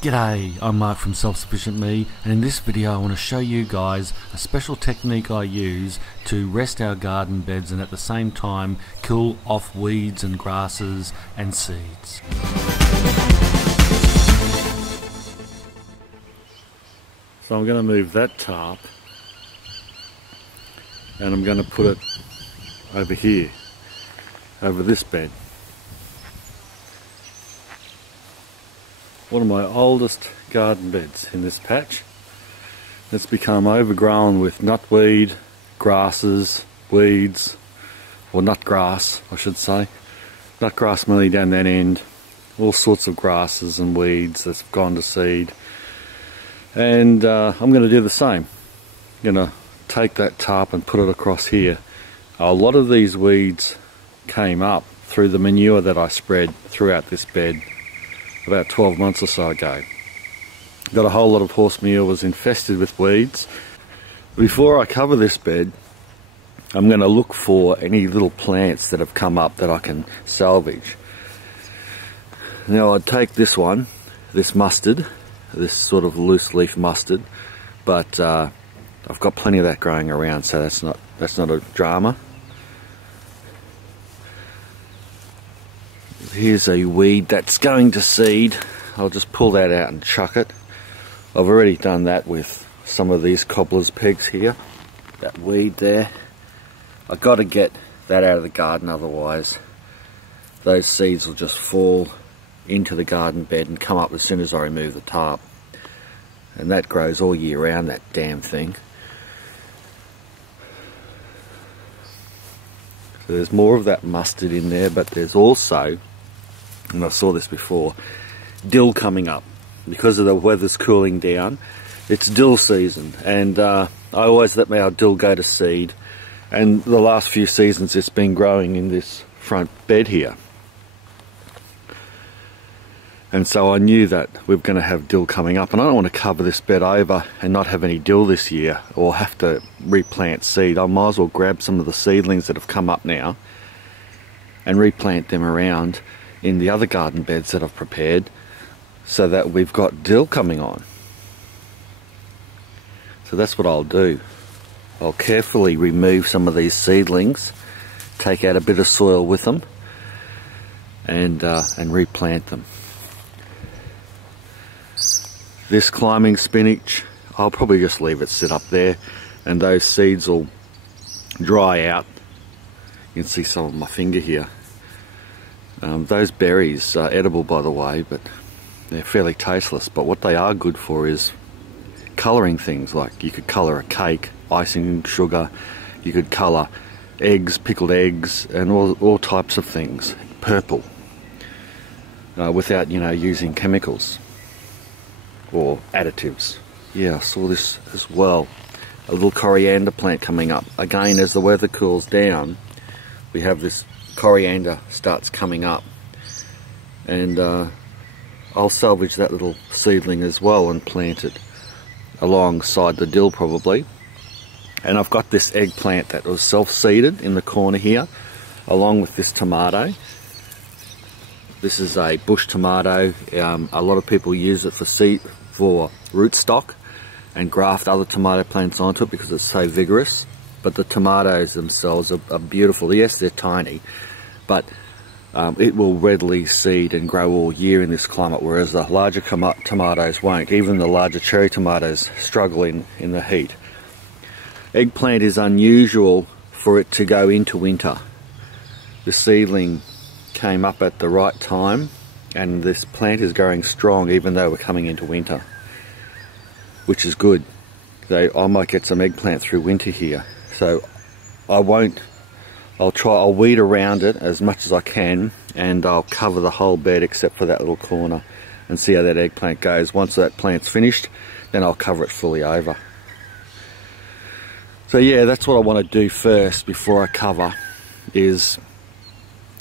G'day, I'm Mark from Self-Sufficient Me, and in this video I want to show you guys a special technique I use to rest our garden beds and at the same time kill off weeds and grasses and seeds. So I'm going to move that tarp and I'm going to put it over here, over this bed. One of my oldest garden beds in this patch. It's become overgrown with nutweed, grasses, weeds, or nutgrass I should say. Nutgrass mainly down that end, all sorts of grasses and weeds that's gone to seed. And I'm going to do the same. I'm going to take that tarp and put it across here. A lot of these weeds came up through the manure that I spread throughout this bed about 12 months or so ago. Got a whole lot of horse manure, was infested with weeds. Before I cover this bed, I'm going to look for any little plants that have come up that I can salvage. Now I'd take this one, this mustard, this sort of loose leaf mustard, but I've got plenty of that growing around, so that's not a drama. Here's a weed that's going to seed. I'll just pull that out and chuck it. I've already done that with some of these cobbler's pegs here. That weed there. I've got to get that out of the garden, otherwise those seeds will just fall into the garden bed and come up as soon as I remove the tarp. And that grows all year round, that damn thing. So there's more of that mustard in there, but there's also, and I saw this before, dill coming up. Because of the weather's cooling down, it's dill season, and I always let my dill go to seed, and the last few seasons it's been growing in this front bed here. And so I knew that we were going to have dill coming up, and I don't want to cover this bed over and not have any dill this year or have to replant seed. I might as well grab some of the seedlings that have come up now and replant them around in the other garden beds that I've prepared, so that we've got dill coming on. So that's what I'll do. I'll carefully remove some of these seedlings, take out a bit of soil with them, and replant them. This climbing spinach, I'll probably just leave it sit up there, and those seeds will dry out. You can see some of my finger here. Those berries are edible, by the way, but they're fairly tasteless. But what they are good for is colouring things. Like you could colour a cake, icing sugar, you could colour eggs, pickled eggs, and all types of things purple, without, using chemicals or additives. Yeah, I saw this as well. A little coriander plant coming up. Again, as the weather cools down, we have this coriander starts coming up, and I'll salvage that little seedling as well and plant it alongside the dill probably. And I've got this eggplant that was self-seeded in the corner here, along with this tomato. This is a bush tomato. A lot of people use it for rootstock and graft other tomato plants onto it because it's so vigorous. But the tomatoes themselves are beautiful. Yes, they're tiny, but it will readily seed and grow all year in this climate, whereas the larger tomatoes won't. Even the larger cherry tomatoes struggle in the heat. Eggplant is unusual for it to go into winter. The seedling came up at the right time, and this plant is growing strong even though we're coming into winter, which is good. So I might get some eggplant through winter here. So I'll weed around it as much as I can, and I'll cover the whole bed except for that little corner and see how that eggplant goes. Once that plant's finished, then I'll cover it fully over. So yeah, that's what I want to do first before I cover, is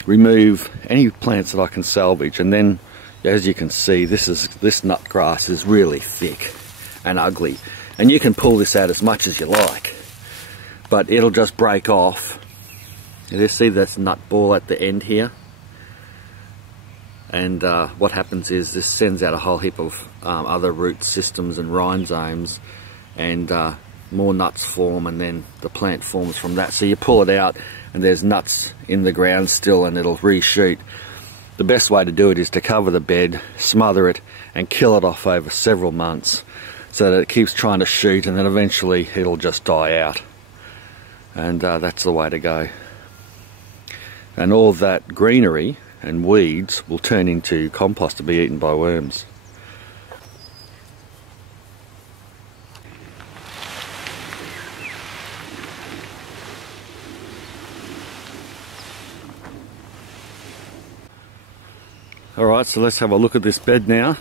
remove any plants that I can salvage. And then, as you can see, this nut grass is really thick and ugly, and you can pull this out as much as you like, but it'll just break off. You see this nut ball at the end here? And what happens is this sends out a whole heap of other root systems and rhizomes, and more nuts form, and then the plant forms from that. So you pull it out and there's nuts in the ground still, and it'll reshoot. The best way to do it is to cover the bed, smother it, and kill it off over several months so that it keeps trying to shoot, and then eventually it'll just die out. And that's the way to go. And all of that greenery and weeds will turn into compost to be eaten by worms. Alright, so let's have a look at this bed now.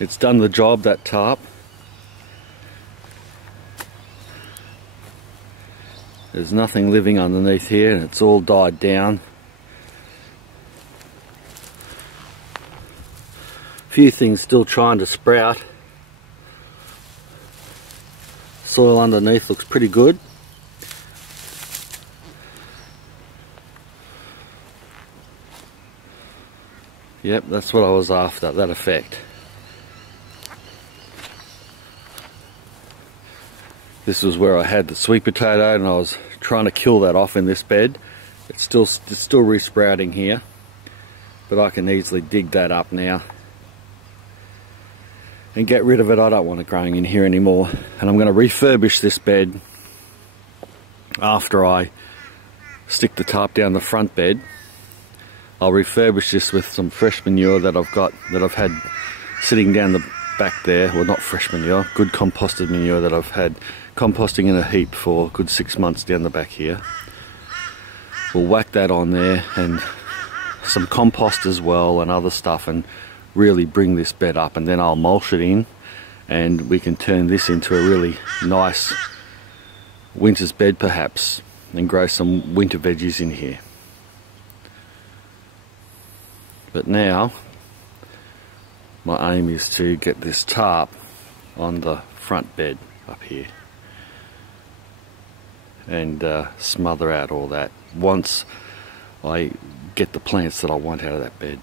It's done the job, that tarp. There's nothing living underneath here, and it's all died down. A few things still trying to sprout. Soil underneath looks pretty good. Yep, that's what I was after, that effect. This was where I had the sweet potato, and I was trying to kill that off in this bed. It's still resprouting here, but I can easily dig that up now and get rid of it. I don't want it growing in here anymore, and I'm going to refurbish this bed after I stick the tarp down the front bed. I'll refurbish this with some fresh manure that I've had sitting down the back there. Well, not fresh manure, good composted manure that I've had composting in a heap for a good 6 months down the back here. We'll whack that on there, and some compost as well and other stuff, and really bring this bed up, and then I'll mulch it in, and we can turn this into a really nice winter's bed perhaps, and grow some winter veggies in here. But now my aim is to get this tarp on the front bed up here and smother out all that once I get the plants that I want out of that bed.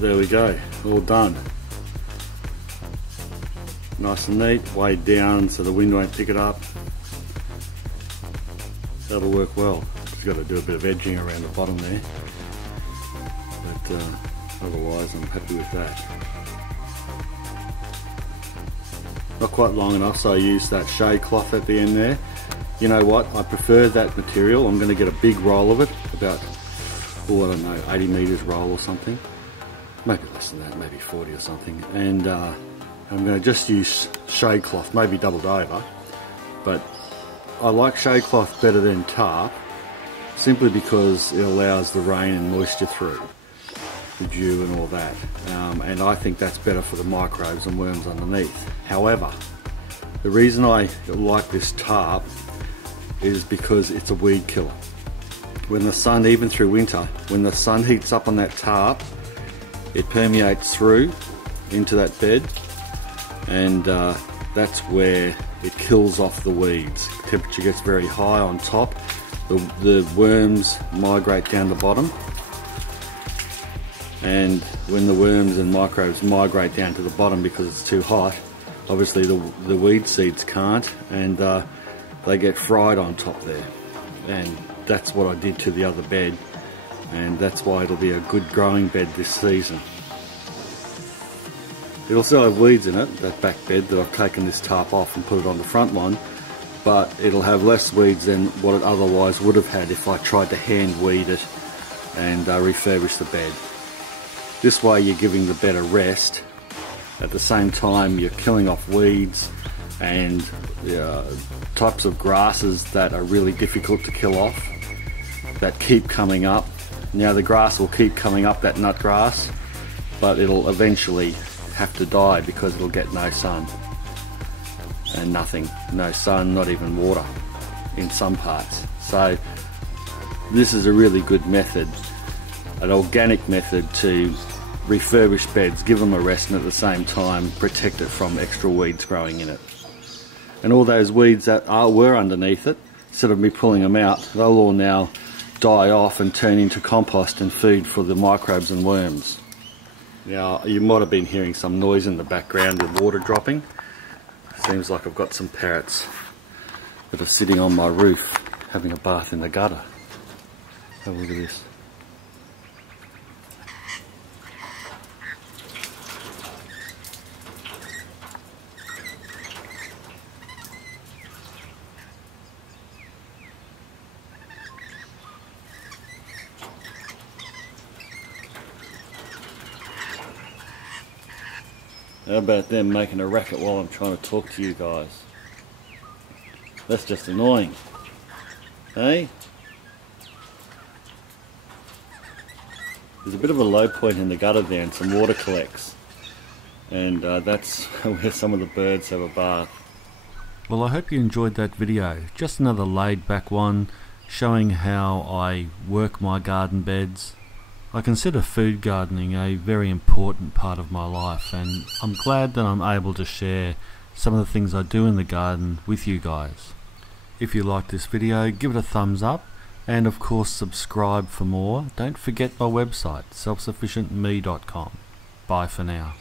There we go, all done. Nice and neat, weighed down so the wind won't pick it up. That'll work well. Just got to do a bit of edging around the bottom there, but otherwise I'm happy with that. Not quite long enough, so I used that shade cloth at the end there. You know what, I prefer that material. I'm going to get a big roll of it, about, oh, I don't know, 80 meters roll or something. Maybe less than that, maybe 40 or something. And I'm going to just use shade cloth, maybe doubled over. But I like shade cloth better than tarp, simply because it allows the rain and moisture through, the dew and all that. And I think that's better for the microbes and worms underneath. However, the reason I like this tarp is because it's a weed killer. When the sun, even through winter, when the sun heats up on that tarp, it permeates through into that bed, and that's where it kills off the weeds. Temperature gets very high on top, the worms migrate down the bottom, and when the worms and microbes migrate down to the bottom because it's too hot, obviously the weed seeds can't, and they get fried on top there, and that's what I did to the other bed, and that's why it'll be a good growing bed this season. It'll still have weeds in it, that back bed that I've taken this tarp off and put it on the front one, but it'll have less weeds than what it otherwise would have had if I tried to hand weed it and refurbish the bed. This way you're giving the bed a rest. At the same time you're killing off weeds and types of grasses that are really difficult to kill off, that keep coming up. Now the grass will keep coming up, that nut grass, but it'll eventually have to die because it'll get no sun and nothing, no sun, not even water in some parts. So this is a really good method, an organic method to refurbish beds, give them a rest, and at the same time protect it from extra weeds growing in it. And all those weeds that were underneath it, instead of me pulling them out, they'll all now die off and turn into compost and food for the microbes and worms. Now you might have been hearing some noise in the background with water dropping. Seems like I've got some parrots that are sitting on my roof having a bath in the gutter. Have a look at this. How about them making a racket while I'm trying to talk to you guys? That's just annoying. Hey? There's a bit of a low point in the gutter there and some water collects. And that's where some of the birds have a bath. Well, I hope you enjoyed that video. Just another laid back one showing how I work my garden beds. I consider food gardening a very important part of my life, and I'm glad that I'm able to share some of the things I do in the garden with you guys. If you like this video, give it a thumbs up, and of course subscribe for more. Don't forget my website, selfsufficientme.com. Bye for now.